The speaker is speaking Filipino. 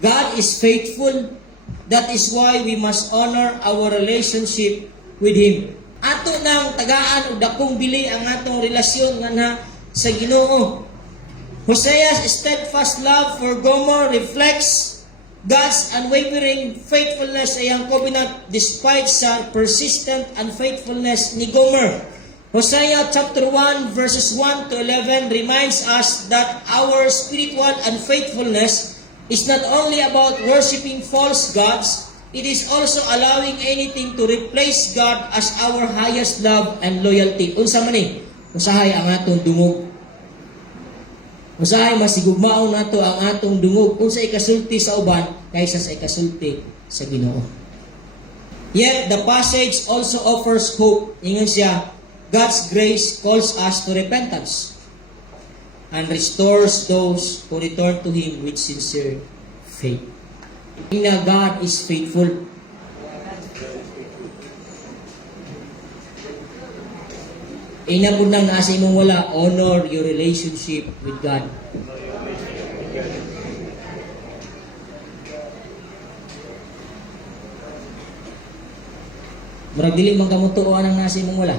God is faithful. That is why we must honor our relationship with Him. Ato nang tagaan o dakong bili ang atong relasyon nga sa Ginoo. Hosea's steadfast love for Gomer reflects God's unwavering faithfulness sa iyang covenant despite sa persistent unfaithfulness ni Gomer. Hosea chapter 1 verses 1 to 11 reminds us that our spiritual unfaithfulness is not only about worshiping false gods, it is also allowing anything to replace God as our highest love and loyalty. Unsa man ni? Usahay ang atong dungog. Usahay masigugmaon nato ang atong dungog unsa ikasulti sa uban kaysa sa ikasulti sa Ginoo. Yet the passage also offers hope. Ingon siya, God's grace calls us to repentance and restores those who return to Him with sincere faith. Na God is faithful. Inabot nang nasa imong wala, honor your relationship with God. Murag dili man kamutuoan ang nasa imong wala.